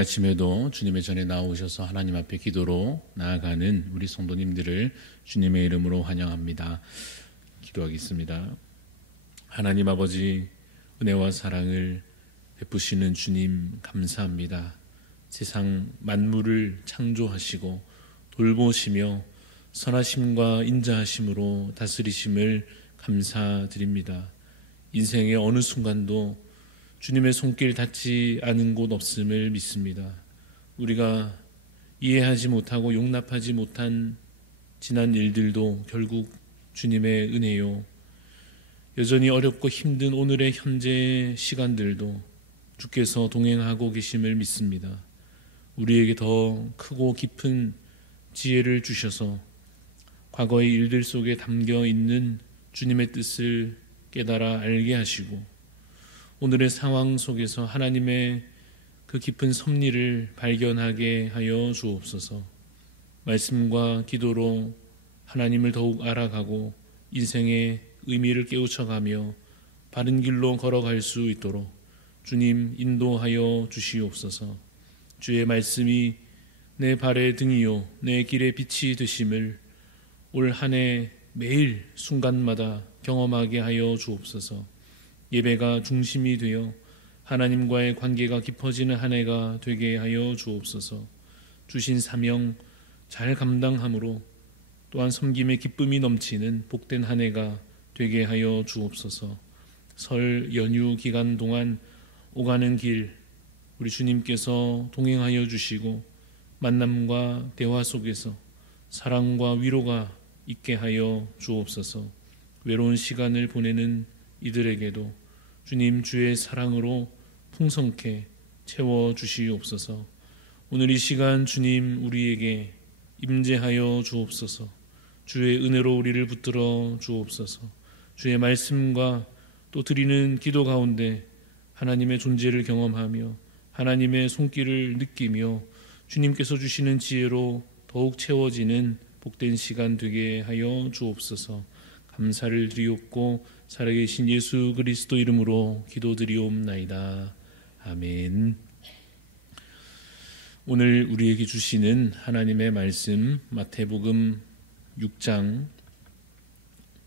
아침에도 주님의 전에 나오셔서 하나님 앞에 기도로 나아가는 우리 성도님들을 주님의 이름으로 환영합니다. 기도하겠습니다. 하나님 아버지, 은혜와 사랑을 베푸시는 주님 감사합니다. 세상 만물을 창조하시고 돌보시며 선하심과 인자하심으로 다스리심을 감사드립니다. 인생의 어느 순간도 주님의 손길 닿지 않은 곳 없음을 믿습니다. 우리가 이해하지 못하고 용납하지 못한 지난 일들도 결국 주님의 은혜요. 여전히 어렵고 힘든 오늘의 현재 시간들도 주께서 동행하고 계심을 믿습니다. 우리에게 더 크고 깊은 지혜를 주셔서 과거의 일들 속에 담겨 있는 주님의 뜻을 깨달아 알게 하시고 오늘의 상황 속에서 하나님의 그 깊은 섭리를 발견하게 하여 주옵소서. 말씀과 기도로 하나님을 더욱 알아가고 인생의 의미를 깨우쳐가며 바른 길로 걸어갈 수 있도록 주님 인도하여 주시옵소서. 주의 말씀이 내 발의 등이요 내 길의 빛이 되심을 올 한 해 매일 순간마다 경험하게 하여 주옵소서. 예배가 중심이 되어 하나님과의 관계가 깊어지는 한 해가 되게 하여 주옵소서. 주신 사명 잘 감당함으로 또한 섬김의 기쁨이 넘치는 복된 한 해가 되게 하여 주옵소서. 설 연휴 기간 동안 오가는 길 우리 주님께서 동행하여 주시고 만남과 대화 속에서 사랑과 위로가 있게 하여 주옵소서. 외로운 시간을 보내는 이들에게도 주님 주의 사랑으로 풍성케 채워주시옵소서. 오늘 이 시간 주님 우리에게 임재하여 주옵소서. 주의 은혜로 우리를 붙들어 주옵소서. 주의 말씀과 또 드리는 기도 가운데 하나님의 존재를 경험하며 하나님의 손길을 느끼며 주님께서 주시는 지혜로 더욱 채워지는 복된 시간 되게 하여 주옵소서. 감사를 드리옵고 살아계신 예수 그리스도 이름으로 기도드리옵나이다. 아멘. 오늘 우리에게 주시는 하나님의 말씀 마태복음 6장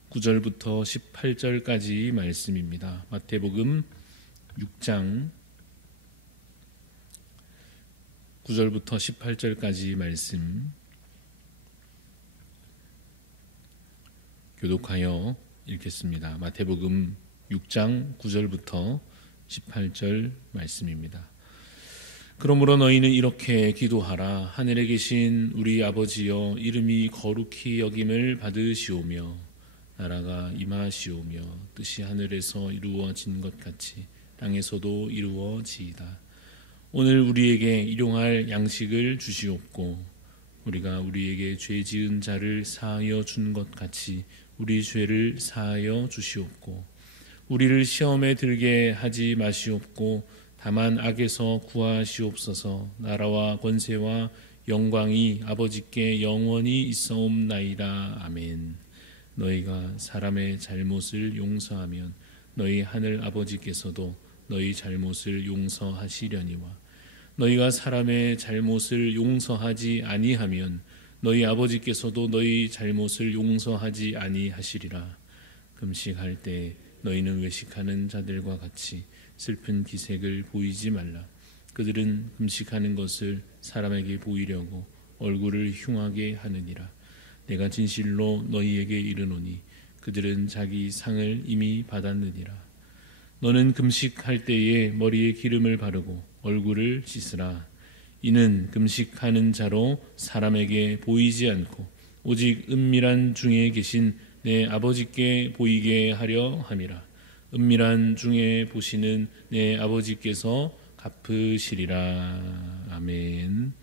9절부터 18절까지 말씀입니다. 마태복음 6장 9절부터 18절까지 말씀 교독하여 읽겠습니다. 마태복음 6장 9절부터 18절 말씀입니다. 그러므로 너희는 이렇게 기도하라. 하늘에 계신 우리 아버지여, 이름이 거룩히 여김을 받으시오며 나라가 임하시오며 뜻이 하늘에서 이루어진 것 같이 땅에서도 이루어지이다. 오늘 우리에게 일용할 양식을 주시옵고 우리가 우리에게 죄 지은 자를 사하여 준 것 같이 우리 죄를 사하여 주시옵고 우리를 시험에 들게 하지 마시옵고 다만 악에서 구하시옵소서. 나라와 권세와 영광이 아버지께 영원히 있사옵나이다. 아멘. 너희가 사람의 잘못을 용서하면 너희 하늘 아버지께서도 너희 잘못을 용서하시려니와 너희가 사람의 잘못을 용서하지 아니하면 너희 아버지께서도 너희 잘못을 용서하지 아니하시리라. 금식할 때 너희는 외식하는 자들과 같이 슬픈 기색을 보이지 말라. 그들은 금식하는 것을 사람에게 보이려고 얼굴을 흉하게 하느니라. 내가 진실로 너희에게 이르노니 그들은 자기 상을 이미 받았느니라. 너는 금식할 때에 머리에 기름을 바르고 얼굴을 씻으라. 이는 금식하는 자로 사람에게 보이지 않고 오직 은밀한 중에 계신 내 아버지께 보이게 하려 함이라. 은밀한 중에 보시는 내 아버지께서 갚으시리라. 아멘.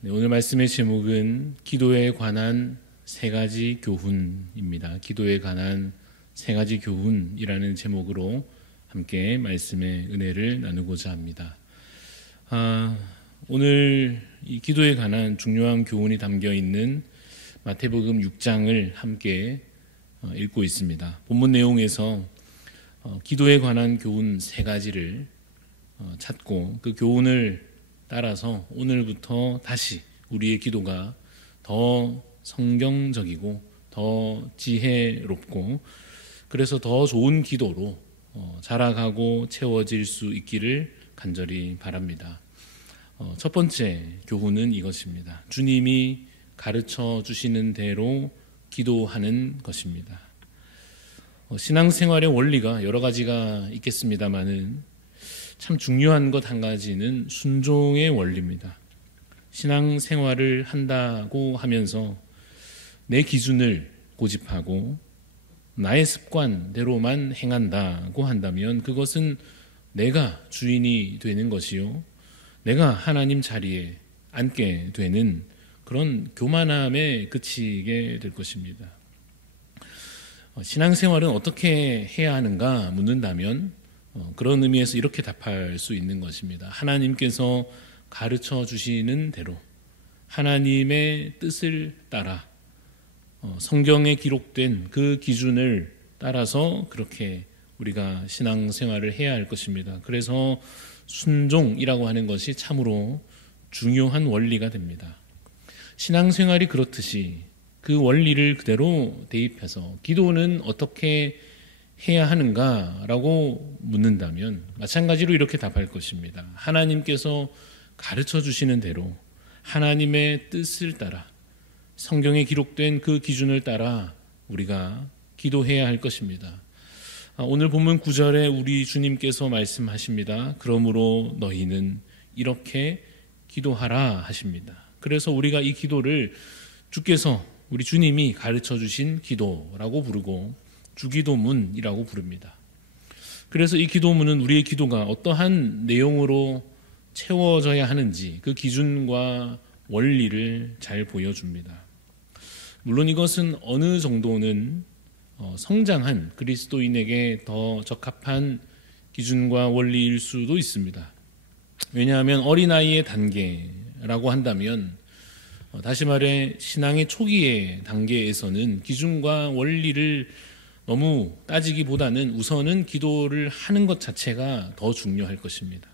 네, 오늘 말씀의 제목은 기도에 관한 세 가지 교훈입니다. 기도에 관한 세 가지 교훈이라는 제목으로 함께 말씀의 은혜를 나누고자 합니다. 오늘 이 기도에 관한 중요한 교훈이 담겨 있는 마태복음 6장을 함께 읽고 있습니다. 본문 내용에서 기도에 관한 교훈 세 가지를 찾고 그 교훈을 따라서 오늘부터 다시 우리의 기도가 더 성경적이고 더 지혜롭고 그래서 더 좋은 기도로 자라가고 채워질 수 있기를 간절히 바랍니다. 첫 번째 교훈은 이것입니다. 주님이 가르쳐 주시는 대로 기도하는 것입니다. 신앙생활의 원리가 여러 가지가 있겠습니다만은 참 중요한 것 한 가지는 순종의 원리입니다. 신앙생활을 한다고 하면서 내 기준을 고집하고 나의 습관대로만 행한다고 한다면 그것은 내가 주인이 되는 것이요, 내가 하나님 자리에 앉게 되는 그런 교만함에 그치게 될 것입니다. 신앙생활은 어떻게 해야 하는가 묻는다면 그런 의미에서 이렇게 답할 수 있는 것입니다. 하나님께서 가르쳐 주시는 대로 하나님의 뜻을 따라 성경에 기록된 그 기준을 따라서 그렇게 우리가 신앙생활을 해야 할 것입니다. 그래서 순종이라고 하는 것이 참으로 중요한 원리가 됩니다. 신앙생활이 그렇듯이 그 원리를 그대로 대입해서 기도는 어떻게 해야 하는가라고 묻는다면 마찬가지로 이렇게 답할 것입니다. 하나님께서 가르쳐 주시는 대로 하나님의 뜻을 따라 성경에 기록된 그 기준을 따라 우리가 기도해야 할 것입니다. 오늘 본문 9절에 우리 주님께서 말씀하십니다. 그러므로 너희는 이렇게 기도하라 하십니다. 그래서 우리가 이 기도를 주께서 우리 주님이 가르쳐 주신 기도라고 부르고 주기도문이라고 부릅니다. 그래서 이 기도문은 우리의 기도가 어떠한 내용으로 채워져야 하는지 그 기준과 원리를 잘 보여줍니다. 물론 이것은 어느 정도는 성장한 그리스도인에게 더 적합한 기준과 원리일 수도 있습니다. 왜냐하면 어린아이의 단계라고 한다면 다시 말해 신앙의 초기의 단계에서는 기준과 원리를 너무 따지기보다는 우선은 기도를 하는 것 자체가 더 중요할 것입니다.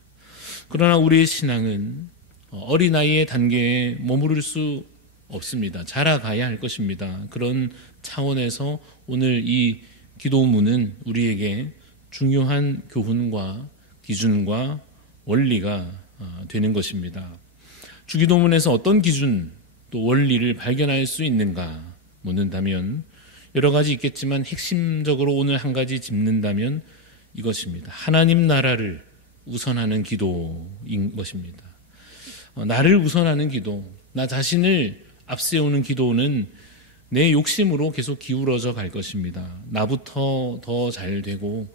그러나 우리의 신앙은 어린아이의 단계에 머무를 수 없습니다. 자라가야 할 것입니다. 그런 차원에서 오늘 이 기도문은 우리에게 중요한 교훈과 기준과 원리가 되는 것입니다. 주기도문에서 어떤 기준 또 원리를 발견할 수 있는가 묻는다면 여러 가지 있겠지만 핵심적으로 오늘 한 가지 짚는다면 이것입니다. 하나님 나라를 우선하는 기도인 것입니다. 나를 우선하는 기도, 나 자신을 앞세우는 기도는 내 욕심으로 계속 기울어져 갈 것입니다. 나부터 더 잘 되고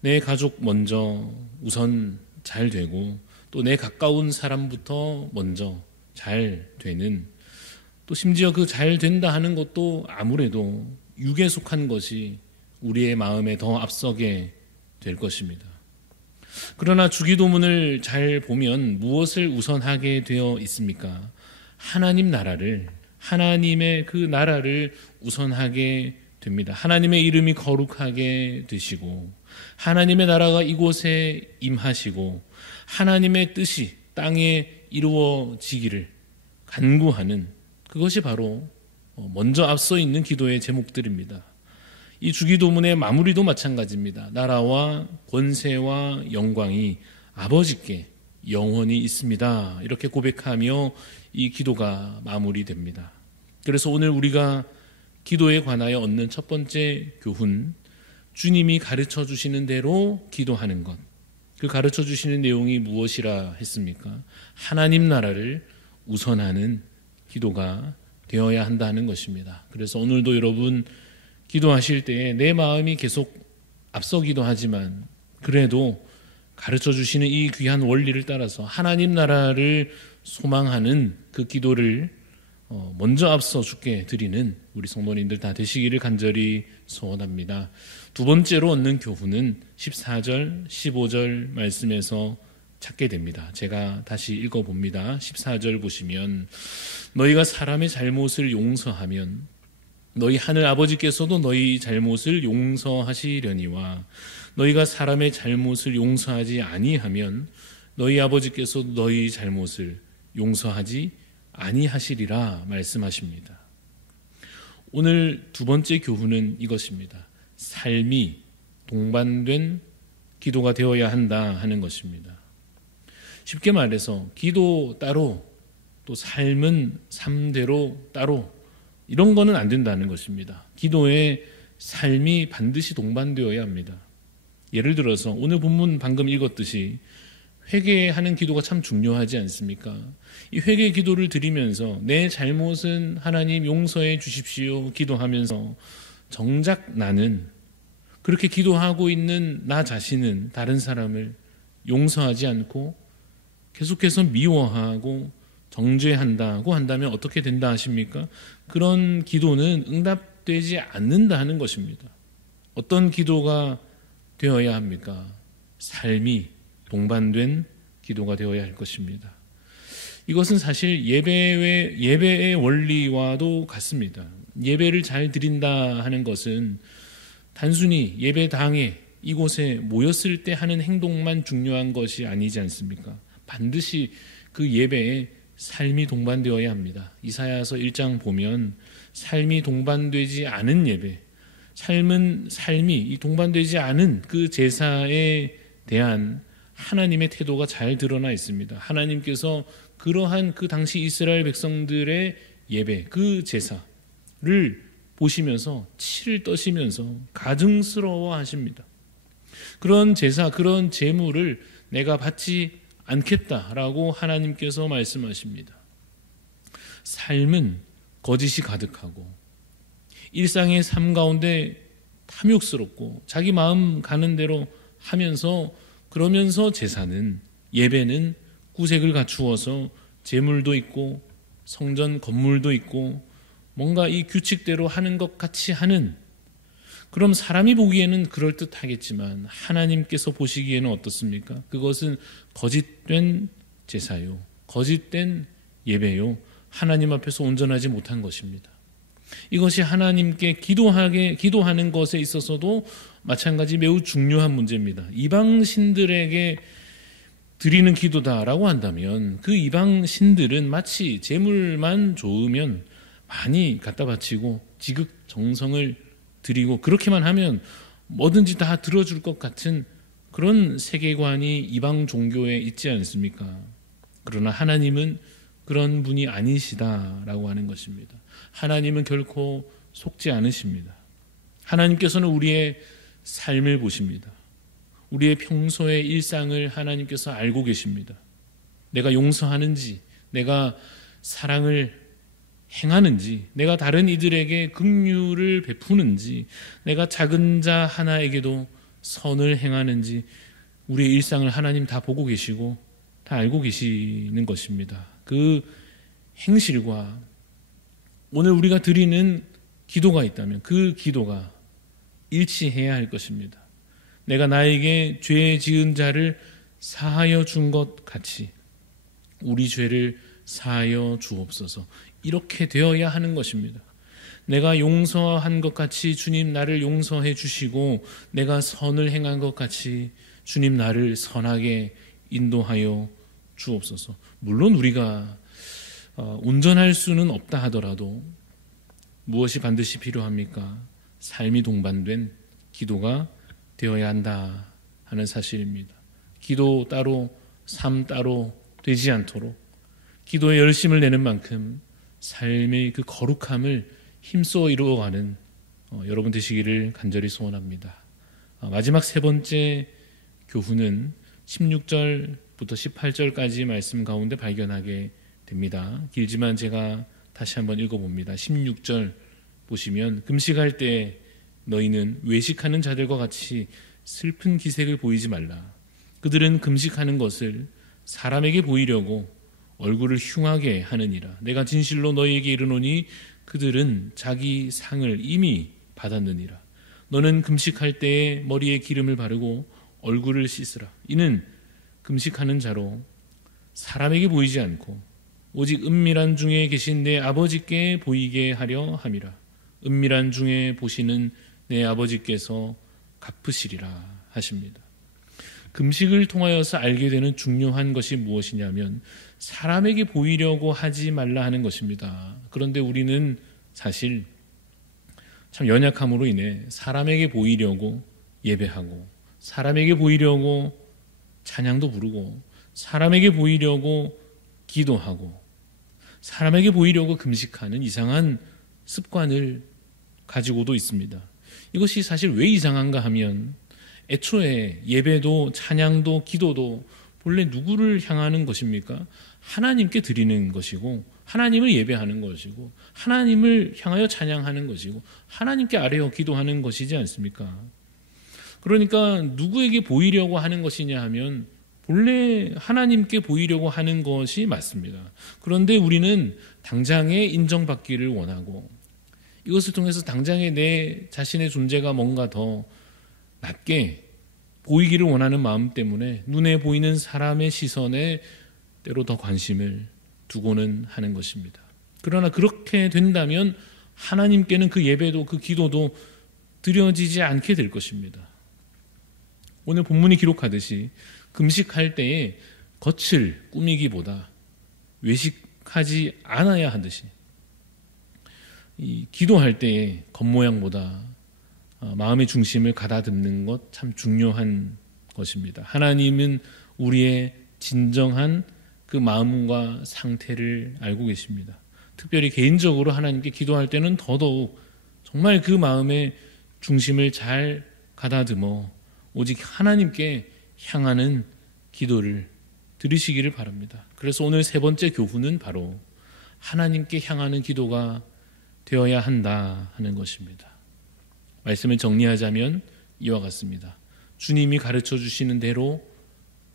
내 가족 먼저 우선 잘 되고 또 내 가까운 사람부터 먼저 잘 되는, 또 심지어 그 잘 된다 하는 것도 아무래도 육에 속한 것이 우리의 마음에 더 앞서게 될 것입니다. 그러나 주기도문을 잘 보면 무엇을 우선하게 되어 있습니까? 하나님 나라를, 하나님의 그 나라를 우선하게 됩니다. 하나님의 이름이 거룩하게 되시고 하나님의 나라가 이곳에 임하시고 하나님의 뜻이 땅에 이루어지기를 간구하는, 그것이 바로 먼저 앞서 있는 기도의 제목들입니다. 이 주기도문의 마무리도 마찬가지입니다. 나라와 권세와 영광이 아버지께 영원히 있습니다. 이렇게 고백하며 이 기도가 마무리됩니다. 그래서 오늘 우리가 기도에 관하여 얻는 첫 번째 교훈, 주님이 가르쳐 주시는 대로 기도하는 것. 그 가르쳐 주시는 내용이 무엇이라 했습니까? 하나님 나라를 우선하는 기도가 되어야 한다는 것입니다. 그래서 오늘도 여러분 기도하실 때에 내 마음이 계속 앞서기도 하지만 그래도 가르쳐 주시는 이 귀한 원리를 따라서 하나님 나라를 소망하는 그 기도를 먼저 앞서 주께 드리는 우리 성도님들 다 되시기를 간절히 소원합니다. 두 번째로 얻는 교훈은 14절, 15절 말씀에서 찾게 됩니다. 제가 다시 읽어봅니다. 14절 보시면 너희가 사람의 잘못을 용서하면 너희 하늘 아버지께서도 너희 잘못을 용서하시려니와 너희가 사람의 잘못을 용서하지 아니하면 너희 아버지께서 너희 잘못을 용서하지 아니하시리라 말씀하십니다. 오늘 두 번째 교훈은 이것입니다. 삶이 동반된 기도가 되어야 한다 하는 것입니다. 쉽게 말해서 기도 따로 또 삶은 삶대로 따로 이런 거는 안 된다는 것입니다. 기도에 삶이 반드시 동반되어야 합니다. 예를 들어서 오늘 본문 방금 읽었듯이 회개하는 기도가 참 중요하지 않습니까? 이 회개 기도를 드리면서 내 잘못은 하나님 용서해 주십시오 기도하면서 정작 나는 그렇게 기도하고 있는 나 자신은 다른 사람을 용서하지 않고 계속해서 미워하고 정죄한다고 한다면 어떻게 된다 하십니까? 그런 기도는 응답되지 않는다 하는 것입니다. 어떤 기도가 되어야 합니까? 삶이 동반된 기도가 되어야 할 것입니다. 이것은 사실 예배의 원리와도 같습니다. 예배를 잘 드린다 하는 것은 단순히 예배당에 이곳에 모였을 때 하는 행동만 중요한 것이 아니지 않습니까? 반드시 그 예배에 삶이 동반되어야 합니다. 이사야서 1장 보면 삶이 동반되지 않은 예배, 삶이 동반되지 않은 그 제사에 대한 하나님의 태도가 잘 드러나 있습니다. 하나님께서 그러한 그 당시 이스라엘 백성들의 예배, 그 제사를 보시면서 치를 떠시면서 가증스러워 하십니다. 그런 제사, 그런 제물을 내가 받지 않겠다라고 하나님께서 말씀하십니다. 삶은 거짓이 가득하고 일상의 삶 가운데 탐욕스럽고 자기 마음 가는 대로 하면서 그러면서 제사는 예배는 구색을 갖추어서 제물도 있고 성전 건물도 있고 뭔가 이 규칙대로 하는 것 같이 하는, 그럼 사람이 보기에는 그럴듯하겠지만 하나님께서 보시기에는 어떻습니까? 그것은 거짓된 제사요, 거짓된 예배요, 하나님 앞에서 온전하지 못한 것입니다. 이것이 하나님께 기도하는 것에 있어서도 마찬가지 매우 중요한 문제입니다. 이방 신들에게 드리는 기도다라고 한다면 그 이방 신들은 마치 제물만 좋으면 많이 갖다 바치고 지극정성을 드리고 그렇게만 하면 뭐든지 다 들어줄 것 같은 그런 세계관이 이방 종교에 있지 않습니까? 그러나 하나님은 그런 분이 아니시다라고 하는 것입니다. 하나님은 결코 속지 않으십니다. 하나님께서는 우리의 삶을 보십니다. 우리의 평소의 일상을 하나님께서 알고 계십니다. 내가 용서하는지, 내가 사랑을 행하는지, 내가 다른 이들에게 긍휼을 베푸는지, 내가 작은 자 하나에게도 선을 행하는지 우리의 일상을 하나님 다 보고 계시고 다 알고 계시는 것입니다. 그 행실과 오늘 우리가 드리는 기도가 있다면 그 기도가 일치해야 할 것입니다. 내가 나에게 죄 지은 자를 사하여 준 것 같이 우리 죄를 사하여 주옵소서. 이렇게 되어야 하는 것입니다. 내가 용서한 것 같이 주님 나를 용서해 주시고 내가 선을 행한 것 같이 주님 나를 선하게 인도하여 주옵소서. 물론 우리가 온전할 수는 없다 하더라도 무엇이 반드시 필요합니까? 삶이 동반된 기도가 되어야 한다 하는 사실입니다. 기도 따로 삶 따로 되지 않도록 기도에 열심을 내는 만큼 삶의 그 거룩함을 힘써 이루어가는 여러분 되시기를 간절히 소원합니다. 마지막 세 번째 교훈은 16절부터 18절까지 말씀 가운데 발견하게 됩니다. 길지만 제가 다시 한번 읽어봅니다. 16절 보시면 금식할 때 너희는 외식하는 자들과 같이 슬픈 기색을 보이지 말라. 그들은 금식하는 것을 사람에게 보이려고 얼굴을 흉하게 하느니라. 내가 진실로 너희에게 이르노니 그들은 자기 상을 이미 받았느니라. 너는 금식할 때에 머리에 기름을 바르고 얼굴을 씻으라. 이는 금식하는 자로 사람에게 보이지 않고 오직 은밀한 중에 계신 내 아버지께 보이게 하려 함이라. 은밀한 중에 보시는 내 아버지께서 갚으시리라 하십니다. 금식을 통하여서 알게 되는 중요한 것이 무엇이냐면 사람에게 보이려고 하지 말라 하는 것입니다. 그런데 우리는 사실 참 연약함으로 인해 사람에게 보이려고 예배하고, 사람에게 보이려고 찬양도 부르고, 사람에게 보이려고 기도하고, 사람에게 보이려고 금식하는 이상한 습관을 가지고도 있습니다. 이것이 사실 왜 이상한가 하면 애초에 예배도 찬양도 기도도 본래 누구를 향하는 것입니까? 하나님께 드리는 것이고, 하나님을 예배하는 것이고, 하나님을 향하여 찬양하는 것이고, 하나님께 아뢰어 기도하는 것이지 않습니까? 그러니까 누구에게 보이려고 하는 것이냐 하면 본래 하나님께 보이려고 하는 것이 맞습니다. 그런데 우리는 당장에 인정받기를 원하고, 이것을 통해서 당장에 내 자신의 존재가 뭔가 더 낮게 보이기를 원하는 마음 때문에 눈에 보이는 사람의 시선에 때로 더 관심을 두고는 하는 것입니다. 그러나 그렇게 된다면 하나님께는 그 예배도 그 기도도 드려지지 않게 될 것입니다. 오늘 본문이 기록하듯이 금식할 때에 겉을 꾸미기보다 외식하지 않아야 하듯이 이 기도할 때에 겉모양보다 마음의 중심을 가다듬는 것 참 중요한 것입니다. 하나님은 우리의 진정한 그 마음과 상태를 알고 계십니다. 특별히 개인적으로 하나님께 기도할 때는 더더욱 정말 그 마음의 중심을 잘 가다듬어 오직 하나님께 향하는 기도를 들으시기를 바랍니다. 그래서 오늘 세 번째 교훈은 바로 하나님께 향하는 기도가 되어야 한다 하는 것입니다. 말씀을 정리하자면 이와 같습니다. 주님이 가르쳐 주시는 대로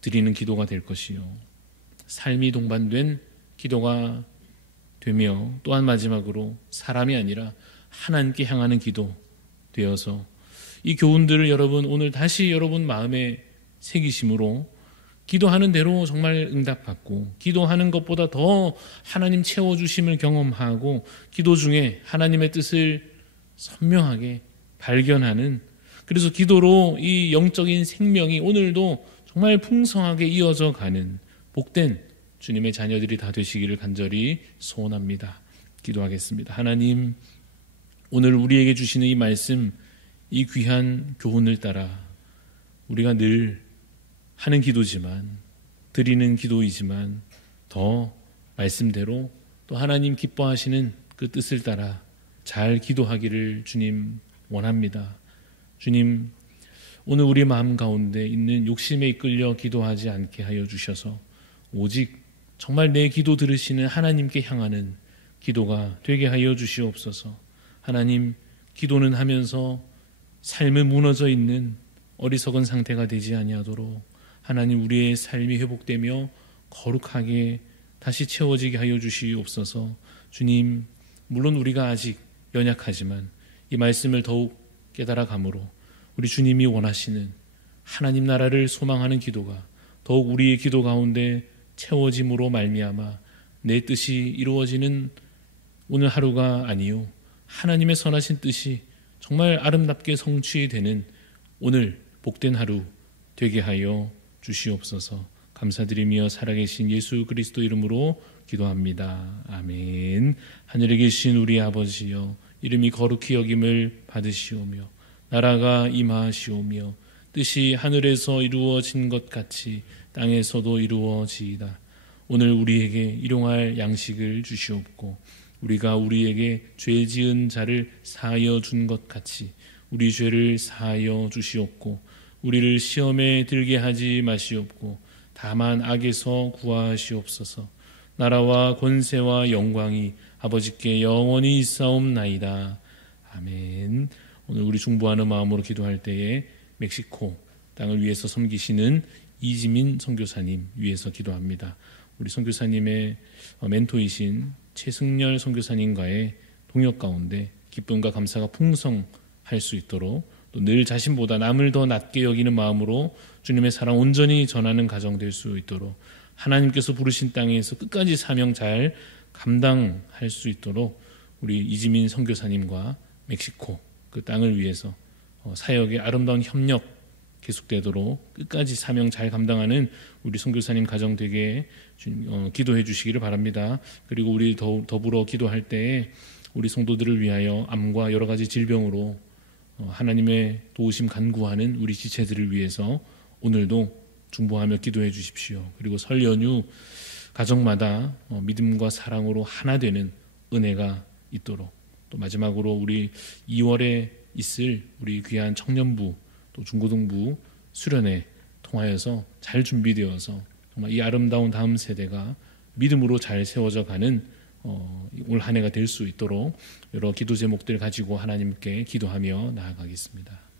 드리는 기도가 될 것이요, 삶이 동반된 기도가 되며, 또한 마지막으로 사람이 아니라 하나님께 향하는 기도 되어서 이 교훈들을 여러분 오늘 다시 여러분 마음에 새기심으로 기도하는 대로 정말 응답받고, 기도하는 것보다 더 하나님 채워주심을 경험하고, 기도 중에 하나님의 뜻을 선명하게 발견하는, 그래서 기도로 이 영적인 생명이 오늘도 정말 풍성하게 이어져 가는 복된 주님의 자녀들이 다 되시기를 간절히 소원합니다. 기도하겠습니다. 하나님, 오늘 우리에게 주시는 이 말씀, 이 귀한 교훈을 따라 우리가 늘 하는 기도지만, 드리는 기도이지만 더 말씀대로 또 하나님 기뻐하시는 그 뜻을 따라 잘 기도하기를 주님 원합니다. 주님, 오늘 우리 마음 가운데 있는 욕심에 이끌려 기도하지 않게 하여 주셔서 오직 정말 내 기도 들으시는 하나님께 향하는 기도가 되게 하여 주시옵소서. 하나님, 기도는 하면서 삶은 무너져 있는 어리석은 상태가 되지 아니하도록 하나님, 우리의 삶이 회복되며 거룩하게 다시 채워지게 하여 주시옵소서. 주님, 물론 우리가 아직 연약하지만 이 말씀을 더욱 깨달아감으로 우리 주님이 원하시는 하나님 나라를 소망하는 기도가 더욱 우리의 기도 가운데 채워짐으로 말미암아 내 뜻이 이루어지는 오늘 하루가 아니요, 하나님의 선하신 뜻이 정말 아름답게 성취되는 오늘 복된 하루 되게 하여 주시옵소서. 감사드리며 살아계신 예수 그리스도 이름으로 기도합니다. 아멘. 하늘에 계신 우리 아버지여, 이름이 거룩히 여김을 받으시오며 나라가 임하시오며 뜻이 하늘에서 이루어진 것 같이 땅에서도 이루어지이다. 오늘 우리에게 일용할 양식을 주시옵고, 우리가 우리에게 죄 지은 자를 사하여 준 것 같이 우리 죄를 사하여 주시옵고, 우리를 시험에 들게 하지 마시옵고 다만 악에서 구하시옵소서. 나라와 권세와 영광이 아버지께 영원히 있사옵나이다. 아멘. 오늘 우리 중보하는 마음으로 기도할 때에 멕시코 땅을 위해서 섬기시는 이지민 선교사님 위해서 기도합니다. 우리 선교사님의 멘토이신 최승열 선교사님과의 동역 가운데 기쁨과 감사가 풍성할 수 있도록, 또 늘 자신보다 남을 더 낮게 여기는 마음으로 주님의 사랑 온전히 전하는 가정 될 수 있도록, 하나님께서 부르신 땅에서 끝까지 사명 잘 감당할 수 있도록 우리 이지민 선교사님과 멕시코 그 땅을 위해서 사역의 아름다운 협력 계속되도록 끝까지 사명 잘 감당하는 우리 선교사님 가정 되게 기도해 주시기를 바랍니다. 그리고 우리 더불어 기도할 때에 우리 성도들을 위하여 암과 여러 가지 질병으로 하나님의 도우심 간구하는 우리 지체들을 위해서 오늘도 중보하며 기도해 주십시오. 그리고 설 연휴 가정마다 믿음과 사랑으로 하나 되는 은혜가 있도록, 또 마지막으로 우리 2월에 있을 우리 귀한 청년부 또 중고등부 수련회 통하여서 잘 준비되어서 정말 이 아름다운 다음 세대가 믿음으로 잘 세워져 가는 올 한 해가 될 수 있도록 여러 기도 제목들 가지고 하나님께 기도하며 나아가겠습니다.